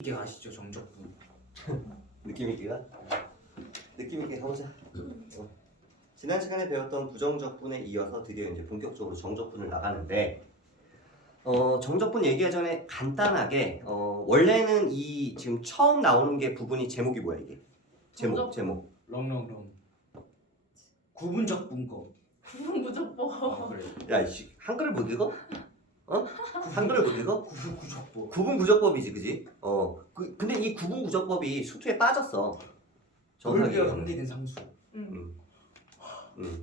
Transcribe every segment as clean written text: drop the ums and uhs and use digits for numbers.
이게 아시죠? 정적분. 느낌 있게가? 느낌 있게 가보자. 지난 시간에 배웠던 부정적분에 이어서 드디어 이제 본격적으로 정적분을 나가는데 정적분 얘기하기 전에 간단하게 원래는 이 지금 처음 나오는 게 부분이 제목이 뭐야 이게? 제목. 렁렁렁. 구분적 분법. 구분구조법. 그래. 야 이씨 한글을 못 읽어? 한글을 못 읽어? 구분구조법. 구분구조법이지, 그지? 근데 이 구분구조법이 수투에 빠졌어. 정확하게. 넓이와 관계된 상수.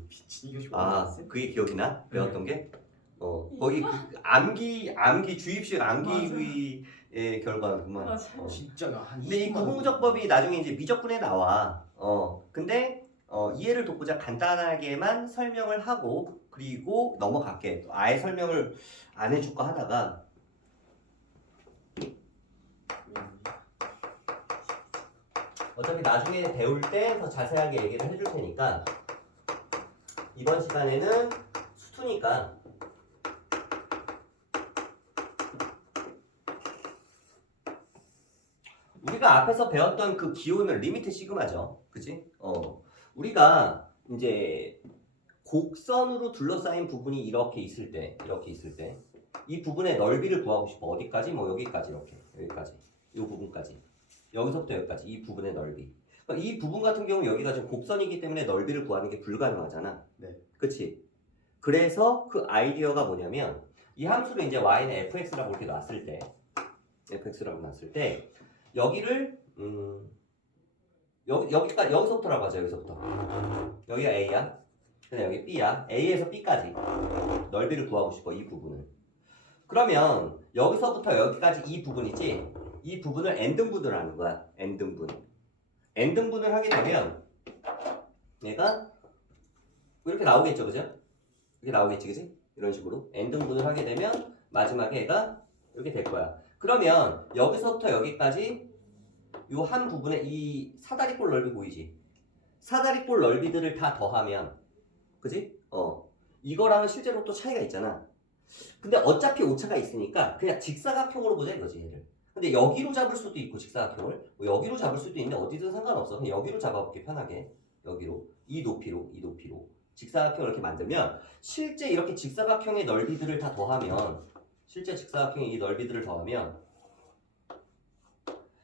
미친 이거 아, 그게 기억이 나? 배웠던 게? 거기 그 암기 주입식 암기의 결과구만. 맞아요. 진짜 나한 근데 이 구분구조법이 나중에 이제 미적분에 나와. 근데 이해를 돕고자 간단하게만 설명을 하고 그리고 넘어갈게. 또 아예 설명을 안 해줄까 하다가 어차피 나중에 배울 때 더 자세하게 얘기를 해줄 테니까 이번 시간에는 수투니까 우리가 앞에서 배웠던 그 기호는 리미트 시그마죠. 그치? 우리가 이제 곡선으로 둘러싸인 부분이 이렇게 있을 때 이 부분의 넓이를 구하고 싶어. 어디까지? 뭐 여기까지 이렇게 여기까지 이 부분까지 여기서부터 여기까지 이 부분의 넓이. 그러니까 이 부분 같은 경우 여기가 지금 곡선이기 때문에 넓이를 구하는 게 불가능하잖아. 네. 그치? 그래서 그 아이디어가 뭐냐면 이 함수를 이제 y는 fx라고 이렇게 놨을 때 여기를 여기서부터라고 하자. 여기서부터 여기가 a야. 근데 여기 b야. a에서 b까지 넓이를 구하고 싶어. 이 부분을. 그러면 여기서부터 여기까지 이 부분 있지? 이 부분을 n등분을 하는 거야. n등분을 하게 되면 얘가 이렇게 나오겠죠, 그죠? 이렇게 나오겠지, 그지? 이런 식으로 n등분을 하게 되면 마지막에 얘가 이렇게 될 거야. 그러면 여기서부터 여기까지 요 한 부분에 이 사다리꼴 넓이 보이지? 사다리꼴 넓이들을 다 더하면, 그지? 이거랑은 실제로 또 차이가 있잖아. 근데 어차피 오차가 있으니까 그냥 직사각형으로 보자 이거지, 얘를. 근데 여기로 잡을 수도 있고 직사각형을 뭐 여기로 잡을 수도 있는데 어디든 상관없어. 그냥 여기로 잡아볼게, 편하게. 여기로 이 높이로 직사각형을 이렇게 만들면 실제 이렇게 직사각형의 넓이들을 다 더하면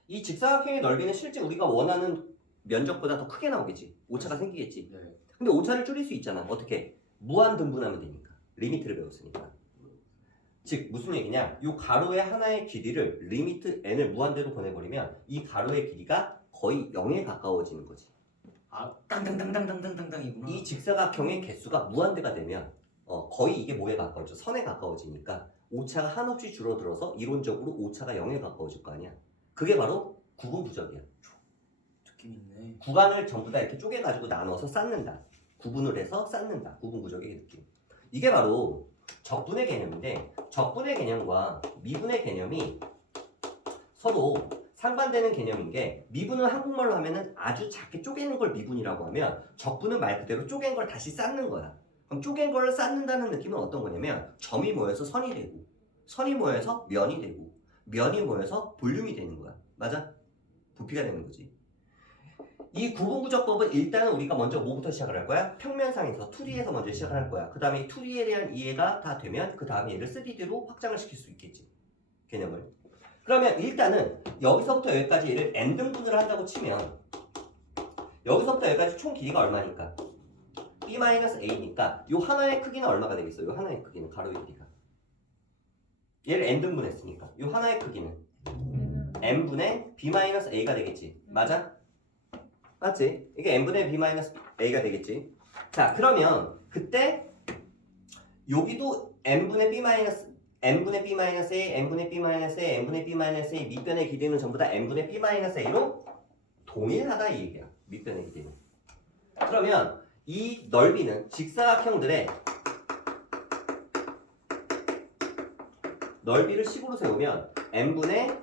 이 직사각형의 넓이는 실제 우리가 원하는 면적보다 더 크게 나오겠지. 오차가 생기겠지. 네. 근데 오차를 줄일 수 있잖아. 어떻게? 무한 등분하면 되니까. 리미트를 배웠으니까. 즉 무슨 얘기냐? 이 가로의 하나의 길이를 리미트 n을 무한대로 보내버리면 이 가로의 길이가 거의 0에 가까워지는 거지. 아, 땅땅땅땅땅땅땅땅이구나. 이 직사각형의 개수가 무한대가 되면 거의 이게 뭐에 가까워져? 선에 가까워지니까 오차가 한없이 줄어들어서 이론적으로 오차가 0에 가까워질 거 아니야. 그게 바로 구분부적이야. 느낌 있네. 구간을 전부 다 이렇게 쪼개가지고 나눠서 쌓는다. 구분을 해서 쌓는다. 구분부적의 느낌. 이게 바로 적분의 개념인데 적분의 개념과 미분의 개념이 서로 상반되는 개념인 게 미분은 한국말로 하면은 아주 작게 쪼개는 걸 미분이라고 하면 적분은 말 그대로 쪼갠 걸 다시 쌓는 거야. 그럼 쪼갠 걸 쌓는다는 느낌은 어떤 거냐면 점이 모여서 선이 되고 선이 모여서 면이 되고 면이 모여서 볼륨이 되는 거야. 맞아? 부피가 되는 거지. 이 구분구조법은 일단은 우리가 먼저 뭐부터 시작을 할 거야? 평면상에서 2D에서 먼저 시작을 할 거야. 그 다음에 2D에 대한 이해가 다 되면 그 다음에 얘를 3D로 확장을 시킬 수 있겠지. 개념을. 그러면 일단은 여기서부터 여기까지 얘를 n등분을 한다고 치면 여기서부터 여기까지 총 길이가 얼마니까? b-a니까 요 하나의 크기는 얼마가 되겠어? 요 하나의 크기는 가로의 길이가. 얘를 n등분 했으니까 요 하나의 크기는 n분의 b-a가 되겠지. 맞아? 맞지? 이게 n분의 b-a가 되겠지. 자, 그러면 그때 여기도 n분의 b-a, n분의 b-a, n분의 b-a 밑변의 길이는 전부 다 n분의 b-a로 동일하다 이 얘기야. 밑변의 길이는. 그러면 이 넓이는 직사각형들의 넓이를 식으로 세우면 n분의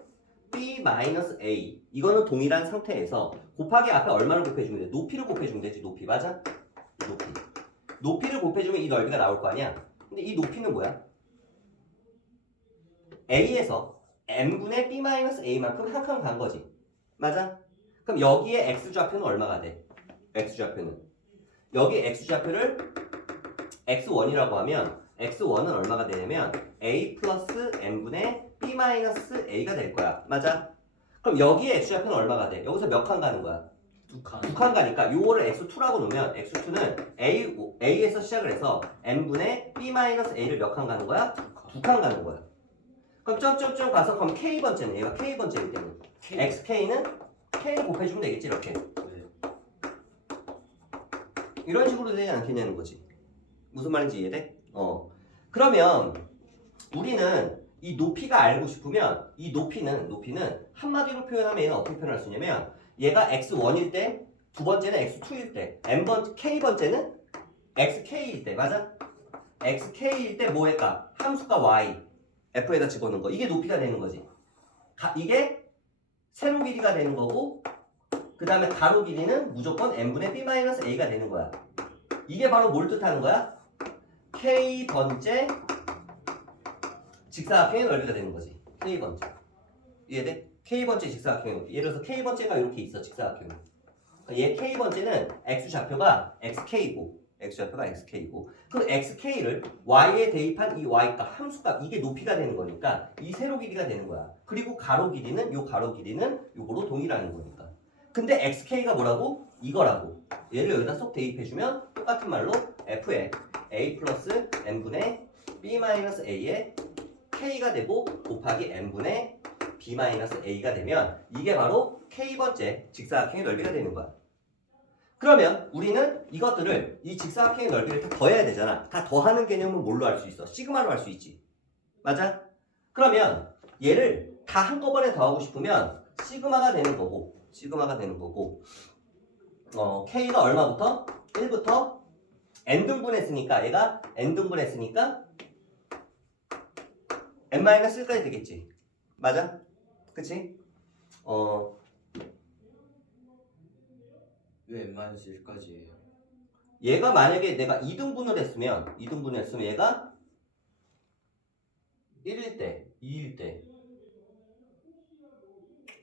b-a 이거는 동일한 상태에서 곱하기 앞에 얼마를 곱해주면 돼? 높이를 곱해주면 되지. 높이 맞아? 높이를 곱해주면 이 넓이가 나올 거 아니야. 근데 이 높이는 뭐야? A에서 n분의 b-a만큼 한 칸 간 거지. 맞아? 그럼 여기에 x좌표는 얼마가 돼? x좌표는 여기 x좌표를 x1이라고 하면 x1은 얼마가 되냐면 a 플러스 n분의 b-a가 될 거야. 맞아? 그럼 여기에 x좌표는 얼마가 돼? 여기서 몇 칸 가는 거야? 두 칸. 두 칸 가니까 요거를 x2라고 놓으면 x2는 a에서 시작을 해서 n분의 b-a를 몇 칸 가는 거야? 두 칸 가는 거야. 그럼 점점점 가서 그럼 k번째는 얘가 k번째일 때는 xk는 k를 곱해주면 되겠지 이렇게. 네. 이런 식으로 되지 않겠냐는 거지. 무슨 말인지 이해돼? 그러면 우리는 이 높이가 알고 싶으면 이 높이는 한마디로 표현하면 얘는 어떻게 표현할 수 있냐면 얘가 x1일 때, 두 번째는 x2일 때, k번째는 xk일 때, 맞아? xk일 때 뭐일까? 함수가 y, f에다 집어넣은 거. 이게 높이가 되는 거지. 이게 세로 길이가 되는 거고, 그 다음에 가로 길이는 무조건 n분의 b-a가 되는 거야. 이게 바로 뭘 뜻하는 거야? k번째 직사각형의 넓이가 되는 거지. k번째. 이해돼? k번째 직사각형의 넓이. 예를 들어서 k번째가 이렇게 있어, 직사각형이. 얘 k번째는 x좌표가 xk고, 그 xk를 y에 대입한 이 y값, 함수값, 이게 높이가 되는 거니까 이 세로 길이가 되는 거야. 그리고 가로 길이는 요거로 동일하는 거니까. 근데 xk가 뭐라고? 이거라고. 얘를 여기다 쏙 대입해주면 똑같은 말로 f에 a 플러스 n분의 b-a에 k가 되고 곱하기 n분의 b-a가 되면 이게 바로 k번째 직사각형의 넓이가 되는 거야. 그러면 우리는 이것들을 이 직사각형의 넓이를 다 더해야 되잖아. 다 더하는 개념은 뭘로 할 수 있어? 시그마로 할 수 있지. 맞아? 그러면 얘를 다 한꺼번에 더하고 싶으면 시그마가 되는 거고 k가 얼마부터? 1부터 n등분했으니까 얘가 n등분했으니까 n-1까지 되겠지. 맞아? 그치? 왜 n-1까지예요? 얘가 만약에 내가 2등분을 했으면 얘가 1일 때, 2일 때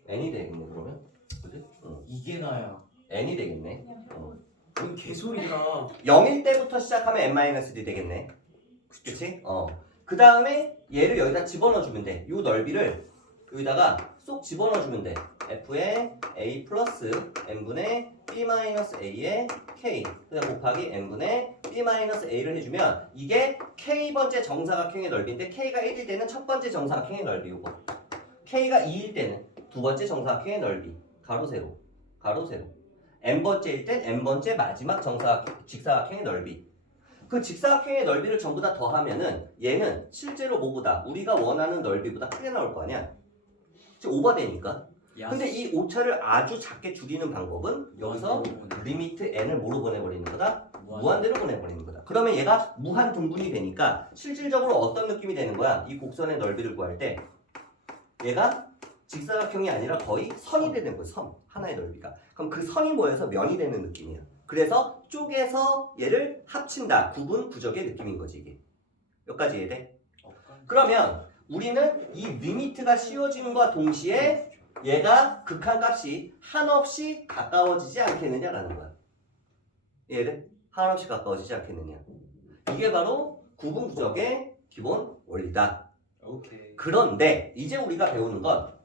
n이 되겠네 그러면? 그치? 이게 나야. n이 되겠네. 뭔 개소리야. 0일 때부터 시작하면 n-1이 되겠네. 그치? 그 다음에 얘를 여기다 집어넣어주면 돼. 요 넓이를 여기다가 쏙 집어넣어주면 돼. f에 a 플러스 n분의 b-a의 k 그다음 곱하기 n분의 b-a를 해주면 이게 k번째 정사각형의 넓이인데 k가 1일 때는 첫 번째 정사각형의 넓이 요거, k가 2일 때는 두 번째 정사각형의 넓이 가로 세로 n번째일 땐 n번째 마지막 직사각형의 넓이. 그 직사각형의 넓이를 전부 다 더하면은 얘는 실제로 뭐보다 우리가 원하는 넓이보다 크게 나올 거 아니야. 지금 오버되니까. 근데 이 오차를 아주 작게 줄이는 방법은 여기서 리미트 n을 뭐로 보내버리는 거다? 무한대로 보내버리는 거다. 그러면 얘가 무한 등분이 되니까 실질적으로 어떤 느낌이 되는 거야? 이 곡선의 넓이를 구할 때 얘가 직사각형이 아니라 거의 선이 되는 거야. 선 하나의 넓이가. 그럼 그 선이 모여서 면이 되는 느낌이야. 그래서 쪼개서 얘를 합친다. 구분 부적의 느낌인 거지 이게. 여기까지 이해돼? 그러면 우리는 이 리미트가 씌워짐과 동시에 얘가 극한값이 한없이 가까워지지 않겠느냐라는 거야. 이해돼? 한없이 가까워지지 않겠느냐. 이게 바로 구분 부적의 기본 원리다. 오케이. 그런데 이제 우리가 배우는 건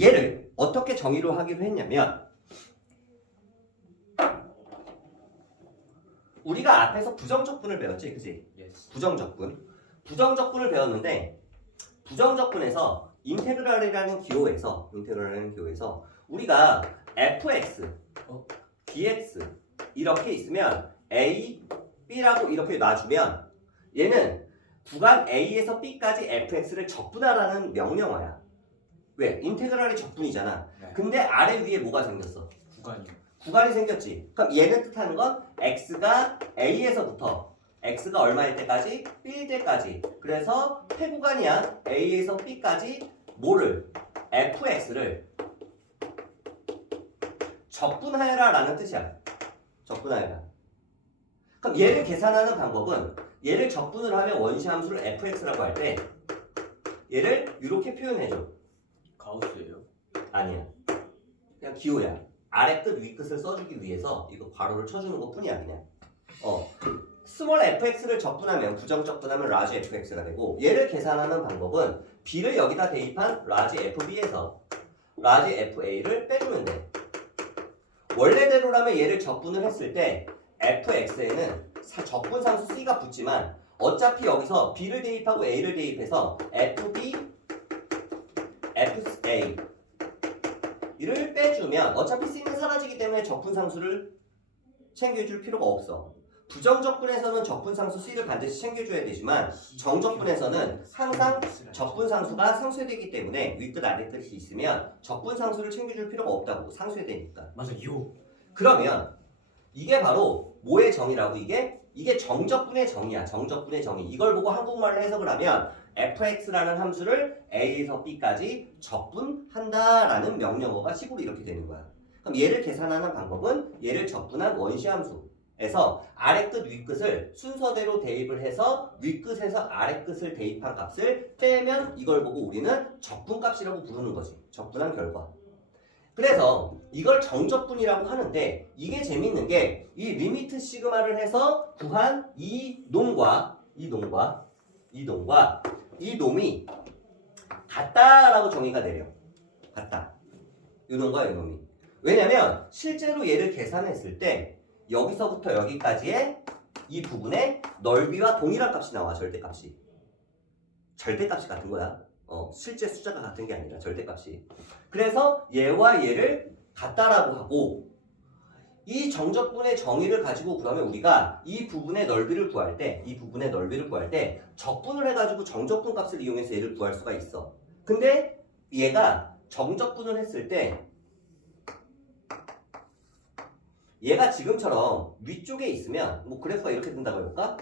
얘를 어떻게 정의로 하기로 했냐면 우리가 앞에서 부정적분을 배웠지, 그치? Yes. 부정적분을 배웠는데 부정적분에서 인테그랄이라는 기호에서 우리가 fx, dx 이렇게 있으면 a, b라고 이렇게 놔주면 얘는 구간 a에서 b까지 fx를 적분하라는 명령어야. 왜? 인테그랄이 적분이잖아. 네. 근데 아래 위에 뭐가 생겼어? 구간이요. 구간이 생겼지. 그럼 얘는 뜻하는 건 x가 a에서부터 x가 얼마일 때까지? b일 때까지. 그래서 폐구간이야. a에서 b까지 뭐를? fx를 적분하여라 라는 뜻이야. 적분하여라. 그럼 얘를 계산하는 방법은 얘를 적분을 하면 원시함수를 fx라고 할 때 얘를 이렇게 표현해줘. 가우스예요? 아니야. 그냥 기호야. 아래 끝, 위 끝을 써주기 위해서 이거 괄호를 쳐주는 것 뿐이야, 그냥. 스몰 fx를 적분하면, 부정 적분하면 라지 fx가 되고, 얘를 계산하는 방법은 b를 여기다 대입한 라지 fb에서 라지 fa를 빼주면 돼. 원래대로라면 얘를 적분을 했을 때 fx에는 적분상수 c가 붙지만 어차피 여기서 b를 대입하고 a를 대입해서 fb, fa 이를 빼주면 어차피 c는 사라지기 때문에 적분상수를 챙겨줄 필요가 없어. 부정적분에서는 적분상수 c를 반드시 챙겨줘야 되지만 정적분에서는 항상 적분상수가 상쇄되기 때문에 윗끝 아래끝이 있으면 적분상수를 챙겨줄 필요가 없다고, 상쇄되니까. 맞아, 요. 그러면 이게 바로 뭐의 정의라고? 이게 정적분의 정의야. 정적분의 정의. 이걸 보고 한국말로 해석을 하면 fx라는 함수를 a에서 b까지 적분한다라는 명령어가 식으로 이렇게 되는 거야. 그럼 얘를 계산하는 방법은 얘를 적분한 원시 함수에서 아래끝 윗끝을 순서대로 대입을 해서 윗끝에서 아래끝을 대입한 값을 빼면 이걸 보고 우리는 적분값이라고 부르는 거지. 적분한 결과. 그래서 이걸 정적분이라고 하는데 이게 재밌는 게 이 리미트 시그마를 해서 구한 이 놈과 이 놈이 같다라고 정의가 내려. 같다. 이 놈과 이 놈이. 왜냐면 실제로 얘를 계산했을 때 여기서부터 여기까지의 이 부분의 넓이와 동일한 값이 나와. 절대값이. 절대값이 같은 거야. 실제 숫자가 같은 게 아니라 절대값이. 그래서 얘와 얘를 같다라고 하고 이 정적분의 정의를 가지고 그러면 우리가 이 부분의 넓이를 구할 때 적분을 해가지고 정적분 값을 이용해서 얘를 구할 수가 있어. 근데 얘가 정적분을 했을 때 얘가 지금처럼 위쪽에 있으면 뭐 그래프가 이렇게 된다고 해볼까?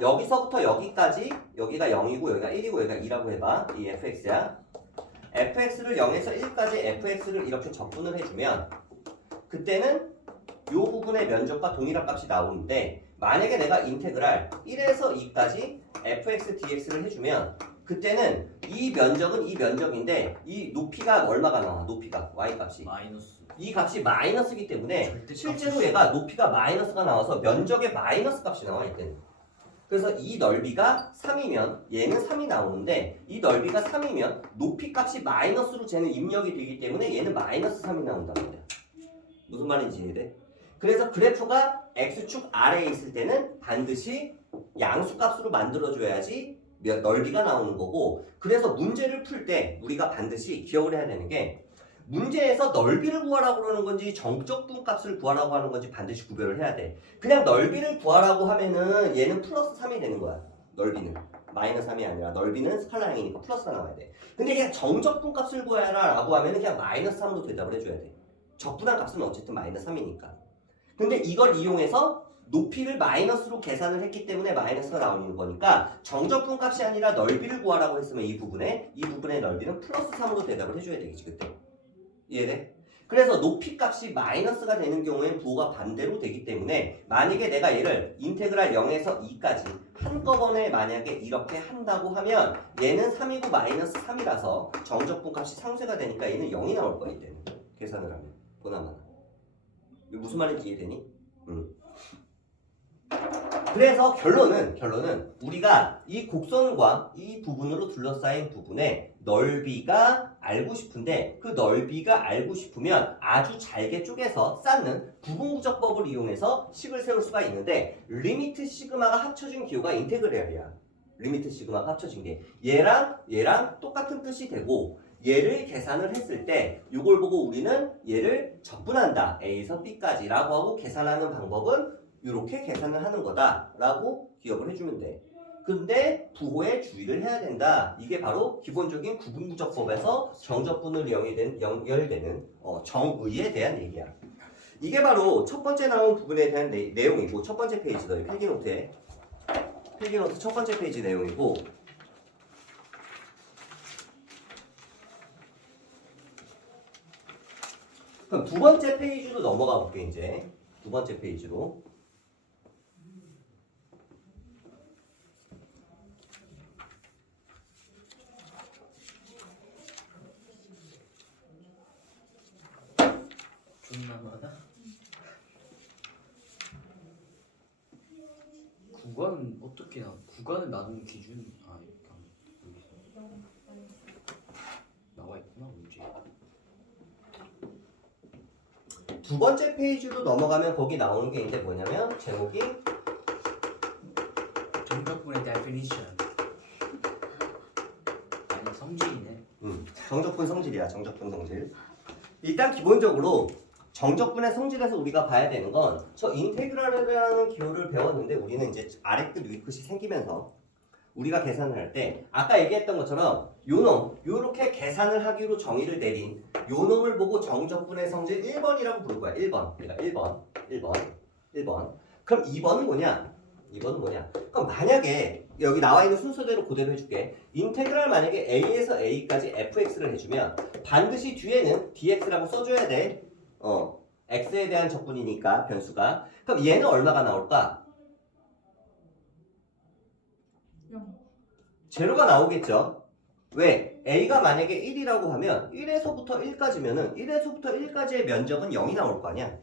여기서부터 여기까지 여기가 0이고 여기가 1이고 여기가 2라고 해봐. 이 fx야. fx를 0에서 1까지 fx를 이렇게 적분을 해주면 그때는 이 부분의 면적과 동일한 값이 나오는데 만약에 내가 인테그랄 1에서 2까지 fx dx를 해주면 그때는 이 면적은 이 면적인데 이 높이가 얼마가 나와? 높이가 y값이 마이너스. 이 값이 마이너스이기 때문에 절대값이 실제로 얘가 높이가 마이너스가 나와서 면적의 마이너스 값이 나와 이때는. 그래서 이 넓이가 3이면 얘는 3이 나오는데 이 넓이가 3이면 높이 값이 마이너스로 쟤는 입력이 되기 때문에 얘는 마이너스 3이 나온단 말이야. 무슨 말인지 이해돼? 그래서 그래프가 x축 아래에 있을 때는 반드시 양수값으로 만들어줘야지 넓이가 나오는 거고 그래서 문제를 풀 때 우리가 반드시 기억을 해야 되는 게 문제에서 넓이를 구하라고 그러는 건지 정적분 값을 구하라고 하는 건지 반드시 구별을 해야 돼. 그냥 넓이를 구하라고 하면은 얘는 플러스 3이 되는 거야. 넓이는. 마이너스 3이 아니라 넓이는 스칼라형이니까 플러스가 나와야 돼. 근데 그냥 정적분 값을 구하라 라고 하면은 그냥 마이너스 3으로 대답을 해줘야 돼. 적분한 값은 어쨌든 마이너스 3이니까. 근데 이걸 이용해서 높이를 마이너스로 계산을 했기 때문에 마이너스가 나오는 거니까 정적분 값이 아니라 넓이를 구하라고 했으면 이 부분의 넓이는 플러스 3으로 대답을 해줘야 되겠지 그때. 이해돼? 그래서 높이 값이 마이너스가 되는 경우엔 부호가 반대로 되기 때문에 만약에 내가 얘를 인테그랄 0에서 2까지 한꺼번에 만약에 이렇게 한다고 하면 얘는 3이고 마이너스 3이라서 정적분 값이 상쇄가 되니까 얘는 0이 나올 거야 이때는. 계산을 하면. 보나마나. 이거 무슨 말인지 이해되니? 그래서 결론은 우리가 이 곡선과 이 부분으로 둘러싸인 부분의 넓이가 알고 싶은데 그 넓이가 알고 싶으면 아주 잘게 쪼개서 쌓는 부분부적법을 이용해서 식을 세울 수가 있는데 리미트 시그마가 합쳐진 기호가 인테그랄이야. 리미트 시그마가 합쳐진 게 얘랑 똑같은 뜻이 되고 얘를 계산을 했을 때 이걸 보고 우리는 얘를 적분한다. A에서 B까지 라고 하고 계산하는 방법은 이렇게 계산을 하는 거다 라고 기억을 해주면 돼. 근데 부호에 주의를 해야 된다. 이게 바로 기본적인 구분구적법에서 정적분을 연결되는 정의에 대한 얘기야. 이게 바로 첫 번째 나온 부분에 대한 내용이고 첫 번째 페이지다. 필기노트 첫 번째 페이지 내용이고 그럼 두 번째 페이지로 넘어가 볼게 이제. 두 번째 페이지로. 존나하다. 구간 어떻게 구간을 나누는 기준 이렇게 하면 여기서 나와 있구나 문제. 두 번째 페이지로 넘어가면 거기 나오는 게 있는데 뭐냐면 제목이 정적분의 definition. 아니 성질이네. 정적분 성질이야. 정적분 성질. 일단 기본적으로 정적분의 성질에서 우리가 봐야 되는 건 저 인테그랄이라는 기호를 배웠는데 우리는 이제 아래끝 위끝이 생기면서 우리가 계산을 할 때 아까 얘기했던 것처럼 요놈 요렇게 계산을 하기로 정의를 내린 요놈을 보고 정적분의 성질 1번이라고 부를 거야. 1번. 그러니까 1번. 그럼 2번은 뭐냐? 2번은 뭐냐? 그럼 만약에 여기 나와 있는 순서대로 그대로 해줄게. 인테그랄 만약에 a에서 a까지 fx를 해주면 반드시 뒤에는 dx라고 써줘야 돼. x에 대한 적분이니까 변수가. 그럼 얘는 얼마가 나올까? 0. 제로가 나오겠죠. 왜? a가 만약에 1이라고 하면 1에서부터 1까지면은 1에서부터 1까지의 면적은 0이 나올 거 아니야.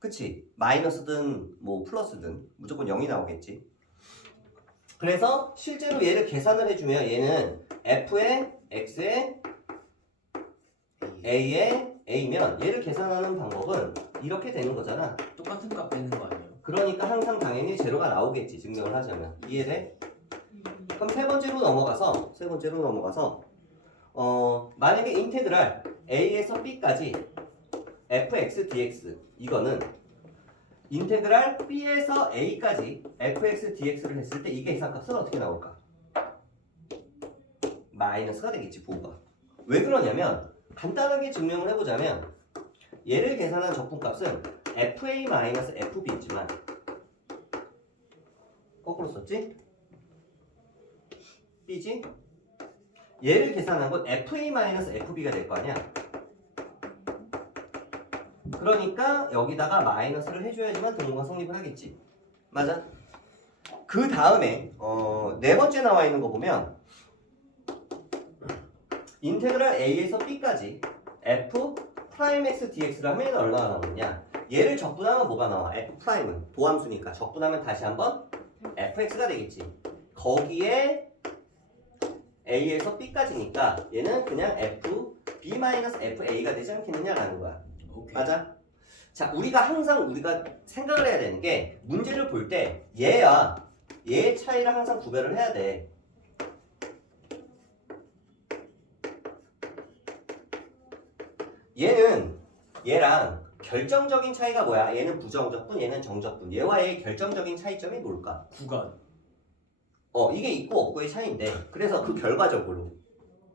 그치? 마이너스든 뭐 플러스든 무조건 0이 나오겠지. 그래서 실제로 얘를 계산을 해주면 얘는 f에 x에 a에 a면 얘를 계산하는 방법은 이렇게 되는 거잖아. 똑같은 값 빼는 거 아니에요? 그러니까 항상 당연히 제로가 나오겠지. 증명을 하자면. 이해돼? 그럼 세 번째로 넘어가서 만약에 인테그랄 a에서 b까지 fx dx 이거는 인테그랄 b에서 a까지 fx dx를 했을 때 이 계산값은 어떻게 나올까? 마이너스가 되겠지. 부호가. 왜 그러냐면 간단하게 증명을 해보자면 얘를 계산한 적분값은 fa-fb지만 거꾸로 썼지? b지? 얘를 계산한 건 fa-fb가 될 거 아니야. 그러니까 여기다가 마이너스를 해줘야지만 등호가 성립을 하겠지. 맞아? 그 다음에 네 번째 나와 있는 거 보면 인테그랄 a에서 b까지 f 프라임 x dx를 하면 얘는 얼마나 나오느냐. 얘를 적분하면 뭐가 나와? f 프라임은 도함수니까 적분하면 다시 한번 fx가 되겠지. 거기에 a에서 b까지니까 얘는 그냥 f b-fa가 되지 않겠느냐라는 거야. 오케이. 맞아? 자, 우리가 생각을 해야 되는 게 문제를 볼 때 얘의 차이를 항상 구별을 해야 돼. 얘랑 결정적인 차이가 뭐야? 얘는 부정적분, 얘는 정적분. 얘와 얘의 결정적인 차이점이 뭘까? 구간. 이게 있고 없고의 차이인데 그래서 그 결과적으로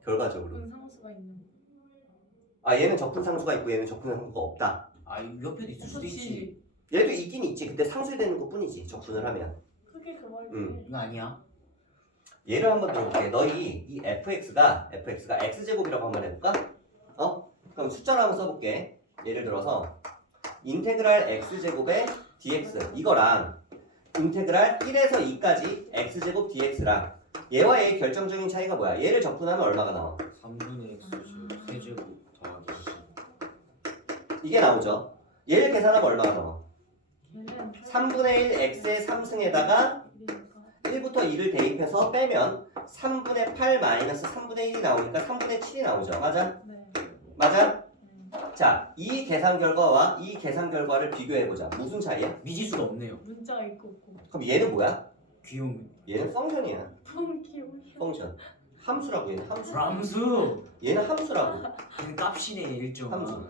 분상수가 있는. 얘는 적분상수가 있고 얘는 적분상수가 없다. 옆에도 있을 수도 있지. 얘도 있긴 있지. 근데 상쇄되는 것 뿐이지. 적분을 하면. 그게 그 말이야. 이거 아니야? 예를 한번 들어볼게. 너희 이 fx가 x제곱이라고 한번 해볼까? 그럼 숫자로 한번 써볼게. 예를 들어서 인테그랄 x제곱의 dx 이거랑 인테그랄 1에서 2까지 x제곱 dx랑 얘와 얘의 결정적인 차이가 뭐야? 얘를 적분하면 얼마가 나와? 3분의 x 세제곱 더하기 2. 이게 나오죠. 얘를 계산하면 얼마가 나와? 걔는 3분의 1 x의 3승에다가 1부터 2를 대입해서 빼면 3분의 8 마이너스 3분의 1이 나오니까 3분의 7이 나오죠. 맞아? 네. 맞아? 자, 이 계산 결과와 이 계산 결과를 비교해보자. 무슨 차이야? 미지수가 없네요. 문자가 있고 없고. 그럼 얘는 뭐야? 귀여움. 얘는 펑션이야. 펑 귀여워. 펑션. 함수라고 얘는 함수. 함수. 얘는 함수라고. 얘는 값이네 일종. 함수.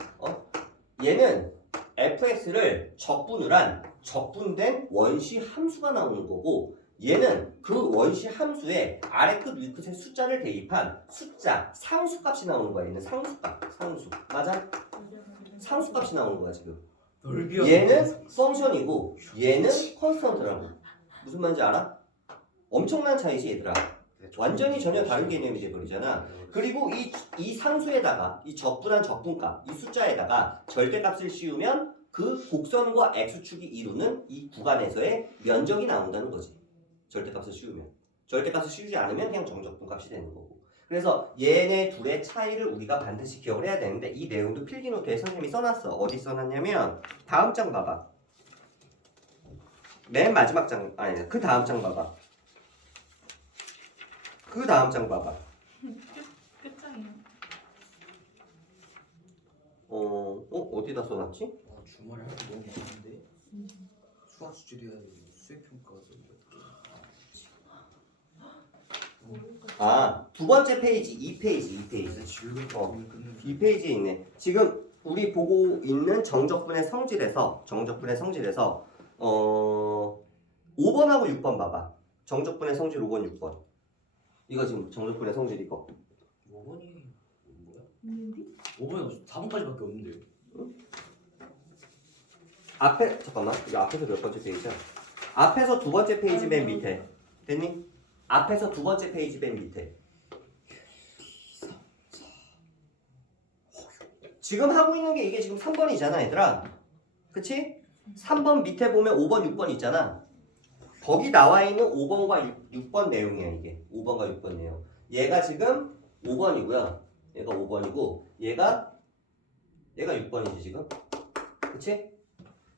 얘는 fx를 적분을 한 적분된 원시 함수가 나오는 거고 얘는 그 원시 함수에 아래 끝 위 끝에 숫자를 대입한 숫자 상수값이 나오는 거야. 얘는 상수값. 상수. 맞아? 상수값이 나오는 거야 지금. 넓이야. 얘는 펑션이고 얘는 컨스턴트라고. 무슨 말인지 알아? 엄청난 차이지 얘들아. 완전히 전혀 다른 개념이 돼버리잖아. 그리고 이 상수에다가 이 적분한 적분값 이 숫자에다가 절대값을 씌우면 그 곡선과 x축이 이루는 이 구간에서의 면적이 나온다는 거지. 절대값을 씌우면. 절대값을 씌우지 않으면 그냥 정적분값이 되는 거고. 그래서 얘네 둘의 차이를 우리가 반드시 기억을 해야 되는데 이 내용도 필기노트에 선생님이 써놨어. 어디 써놨냐면 다음 장 봐봐. 맨 마지막 장 아니 그 다음 장 봐봐. 그 다음 장 봐봐. 끝장이요. 어디다 써놨지? 아, 주말에 할 게 너무 많은데 수학 숙제도 해야 되고 수행 평가도 아, 두 번째 페이지, 2페이지. 그래서 지금 끝내면 2페이지에 있네. 지금 우리 보고 있는 정적분의 성질에서 5번하고 6번 봐봐. 정적분의 성질 5번, 6번. 이거 지금 정적분의 성질 이거. 5번이 뭐야? 있는데? 5번이 4번까지밖에 없는데. 앞에 잠깐만. 이거 앞에서 몇 번째 페이지야? 앞에서 두 번째 페이지 맨 밑에. 됐니? 앞에서 두 번째 페이지 맨 밑에. 지금 하고 있는 게 이게 지금 3번이잖아, 얘들아. 그치? 3번 밑에 보면 5번, 6번 있잖아. 거기 나와 있는 5번과 6번 내용이야, 이게. 5번과 6번 내용. 얘가 지금 5번이고요. 얘가 5번이고, 얘가 6번이지, 지금. 그치?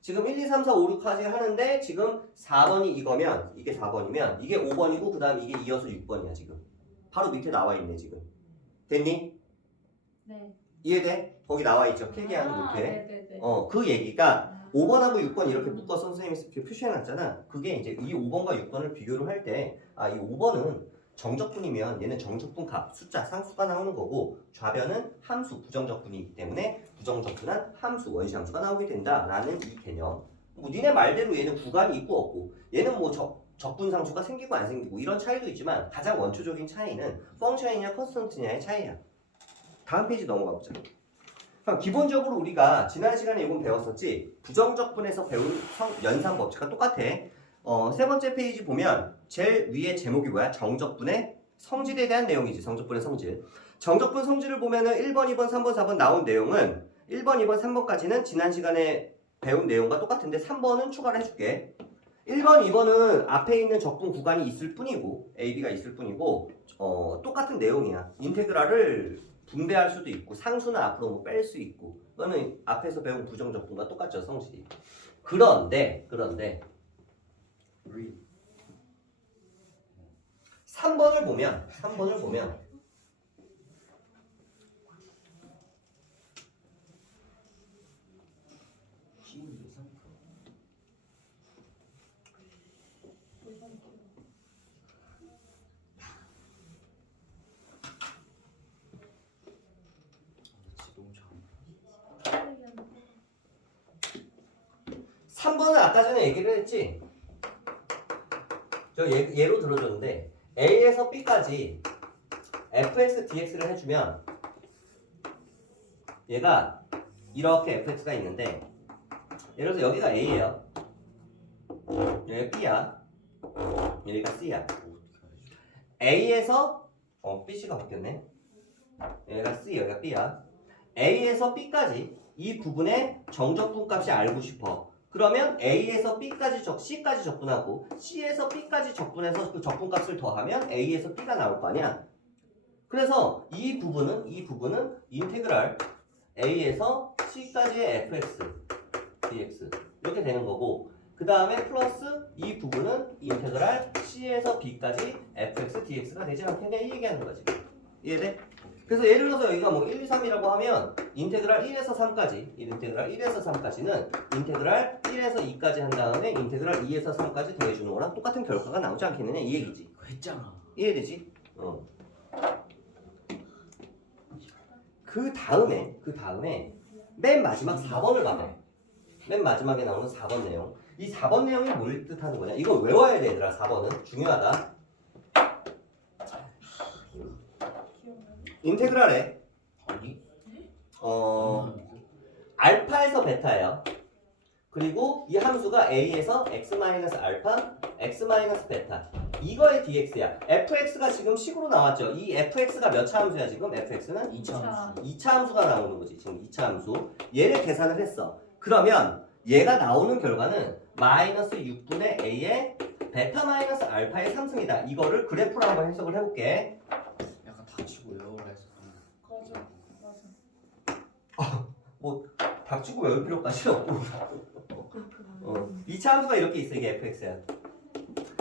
지금 1, 2, 3, 4, 5, 6까지 하는데, 지금 4번이 이거면, 이게 4번이면, 이게 5번이고, 그 다음 이게 이어서 6번이야, 지금. 바로 밑에 나와 있네, 지금. 됐니? 네. 이해돼? 거기 나와 있죠, 필기하는 노트에. 네네네. 그 얘기가 5번하고 6번 이렇게 묶어서 선생님이 이렇게 표시해놨잖아. 그게 이제 이 5번과 6번을 비교를 할 때, 이 5번은 정적분이면 얘는 정적분 값, 숫자, 상수가 나오는 거고, 좌변은 함수, 부정적분이기 때문에 부정적분한 함수, 원시함수가 나오게 된다라는 이 개념. 뭐 니네 말대로 얘는 구간이 있고 없고, 얘는 뭐 적분상수가 생기고 안 생기고 이런 차이도 있지만 가장 원초적인 차이는 펑션이냐 컨스턴트냐의 차이야. 다음 페이지 넘어가 보자. 기본적으로 우리가 지난 시간에 이건 배웠었지. 부정적분에서 배운 연산 법칙과 똑같아. 세 번째 페이지 보면 제일 위에 제목이 뭐야? 정적분의 성질에 대한 내용이지. 정적분의 성질. 정적분 성질을 보면은 1번, 2번, 3번, 4번 나온 내용은 1번, 2번, 3번까지는 지난 시간에 배운 내용과 똑같은데 3번은 추가를 해줄게. 1번, 2번은 앞에 있는 적분 구간이 있을 뿐이고 A, B가 있을 뿐이고 똑같은 내용이야. 인테그랄을 분배할 수도 있고 상수는 앞으로 뭐 뺄 수 있고 그거는 앞에서 배운 부정적분과 똑같죠, 성질이. 그런데 3번을 보면 너무 잘. 3번은 아까 전에 얘기를 했지. 저 예로 들어줬는데 A에서 B까지 fx, dx를 해주면 얘가 이렇게 fx가 있는데 예를 들어서 여기가 A예요. 여기가 B야. 여기가 C야. A에서 BC가 바뀌었네. 여기가 C, 여기가 B야. A에서 B까지 이 부분의 정적분 값이 알고 싶어. 그러면 A에서 B까지 C까지 적분하고 C에서 B까지 적분해서 그 적분값을 더하면 A에서 B가 나올 거 아니야. 그래서 이 부분은 인테그랄 A에서 C까지의 fx, dx 이렇게 되는 거고 그 다음에 플러스 이 부분은 인테그랄 C에서 B까지 fx, dx가 되지 않겠냐 이 얘기하는 거지. 이해돼? 그래서 예를 들어서 여기가 뭐 1, 2, 3이라고 하면 인테그랄 1에서 3까지 인테그랄 1에서 3까지는 인테그랄 1에서 2까지 한 다음에 인테그랄 2에서 3까지 더해주는 거랑 똑같은 결과가 나오지 않겠느냐 이 얘기지. 그거 했잖아. 이해되지? 그 다음에 맨 마지막 4번을 봐봐. 맨 마지막에 나오는 4번 내용. 이 4번 내용이 뭘 뜻하는 거냐? 이걸 외워야 돼 얘들아. 4번은 중요하다. 인테그랄에 아니? 알파에서 베타예요. 그리고 이 함수가 a에서 x-알파, x-베타 이거의 dx야. fx가 지금 식으로 나왔죠. 이 fx가 몇 차 함수야 지금? fx는 2차. 2차 함수가 나오는 거지. 지금 2차 함수. 얘를 계산을 했어. 그러면 얘가 나오는 결과는 마이너스 6분의 a의 베타 마이너스 알파의 3승이다. 이거를 그래프로 한번 해석을 해볼게. 약간 다치고 닥치고 외울 필요까지 없고. 그렇구나. 2차 함수가 이렇게 있어. 이게 fx야.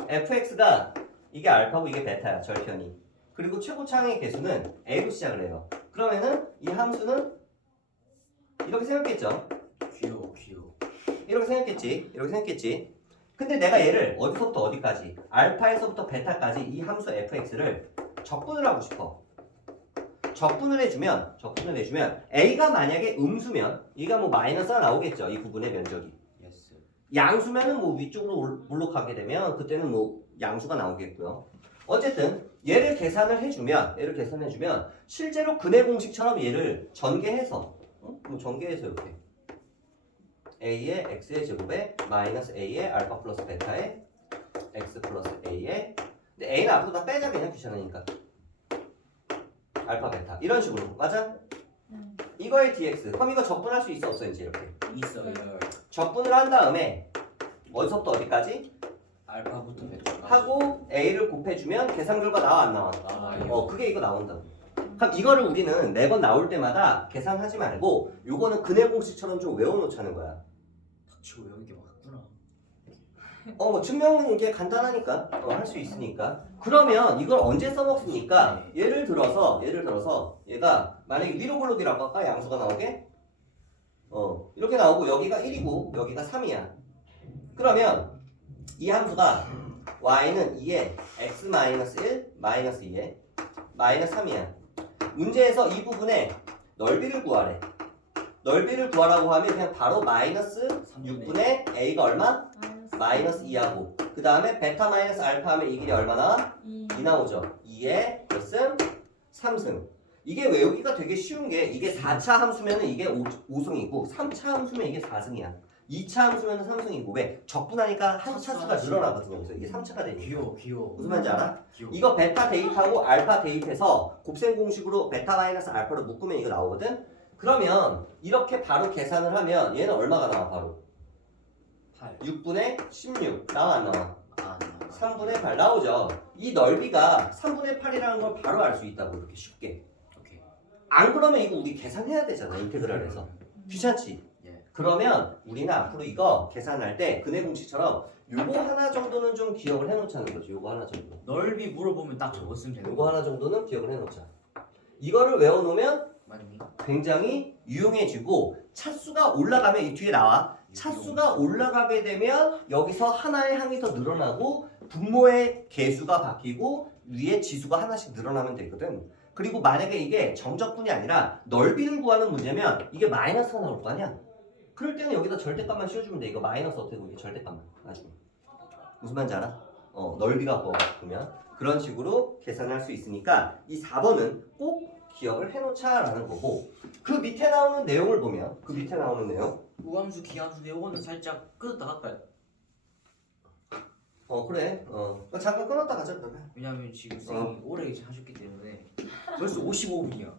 fx가 이게 알파고 이게 베타야. 절편이. 그리고 최고차항의 개수는 a로 시작을 해요. 그러면은 이 함수는 이렇게 생겼겠죠. 귀여워 귀여워. 이렇게 생겼겠지. 이렇게 생겼겠지. 근데 내가 얘를 어디서부터 어디까지 알파에서부터 베타까지 이 함수 fx를 적분을 하고 싶어. 적분을 해주면 a가 만약에 음수면 얘가 뭐 마이너스가 나오겠죠. 이 부분의 면적이. 예스. 양수면은 뭐 위쪽으로 올라가게 되면 그때는 뭐 양수가 나오겠고요. 어쨌든 얘를 계산을 해주면 실제로 근해 공식처럼 얘를 전개해서 뭐 전개해서 이렇게 a의 x의 제곱에 마이너스 a의 알파 플러스 베타의 x 플러스 a의 근데 a는 앞으로 다 빼자 그냥 귀찮으니까 알파 베타 이런 식으로 맞아? 네. 이거의 dx 그럼 이거 적분할 수 있어 없어 이제 이렇게 있어요. 적분을 한 다음에 어디서부터 어디까지? 알파부터 베타까지. 하고 a를 곱해주면 계산 결과 나와 안 나와? 나와요. 그게 이거 나온다고. 그럼 이거를 우리는 매번 나올 때마다 계산하지 말고 요거는 근해 공식처럼 좀 외워놓자는 거야. 닥치고 외우는 게 맞구나. 뭐 증명은 이게 간단하니까 할 수 있으니까. 그러면 이걸 언제 써먹습니까? 예를 들어서 얘가 만약에 위로 블록이라고 할까? 양수가 나오게 이렇게 나오고 여기가 1이고 여기가 3이야. 그러면 이 함수가 y는 2에 x-1 마이너스 2에 마이너스 3이야. 문제에서 이 부분에 넓이를 구하래. 넓이를 구하라고 하면 그냥 바로 마이너스 6분의 a가 얼마? 마이너스 2하고 그 다음에 베타 마이너스 알파 하면 이 길이 얼마 나와? 2 나오죠. 2에 몇 승? 3승. 이게 외우기가 되게 쉬운 게 이게 4차 함수면은 이게 5승이고 3차 함수면 이게 4승이야. 2차 함수면은 3승이고 왜? 적분하니까 한 차수가 늘어나거든요. 그래서 이게 3차가 되니까. 귀여워. 무슨 말인지 알아? 귀여워. 이거 베타 대입하고 알파 대입해서 곱셈 공식으로 베타 마이너스 알파로 묶으면 이거 나오거든? 그러면 이렇게 바로 계산을 하면 얘는 얼마가 나와 바로? 8. 6분의 16 나와 안 나와? 아, 3분의 8 나오죠. 이 넓이가 3분의 8이라는 걸 바로 알 수 있다고 이렇게 쉽게. 오케이. 안 그러면 이거 우리 계산해야 되잖아. 인테그랄에서. 귀찮지? 예. 그러면 우리는 앞으로 이거 계산할 때 근해 공식처럼 요거 하나 정도는 좀 기억을 해놓자는 거지. 요거 하나 정도. 넓이 물어보면 딱 저거 쓰면 되는 요거 거. 하나 정도는 기억을 해놓자. 이거를 외워놓으면 맞니? 굉장히 유용해지고 차수가 올라가면 이 뒤에 나와. 차수가 올라가게 되면 여기서 하나의 항이 더 늘어나고 분모의 개수가 바뀌고 위에 지수가 하나씩 늘어나면 되거든. 그리고 만약에 이게 정적분이 아니라 넓이를 구하는 문제면 이게 마이너스가 나올 거 아니야? 그럴 때는 여기다 절대값만 씌워주면 돼. 이거 마이너스 어떻게 보이게 절대값만 나중에. 무슨 말인지 알아? 넓이가 보면 그런 식으로 계산할 수 있으니까 이 4번은 꼭 기억을 해놓자라는 거고 그 밑에 나오는 내용을 보면 그 밑에 나오는 내용 우함수, 기함수인데 이거는 살짝 끄었다 할까요? 그래 잠깐 끊었다 가자 그러면 왜냐면 지금 쌤이 오래 하셨기 때문에 벌써 55분이야.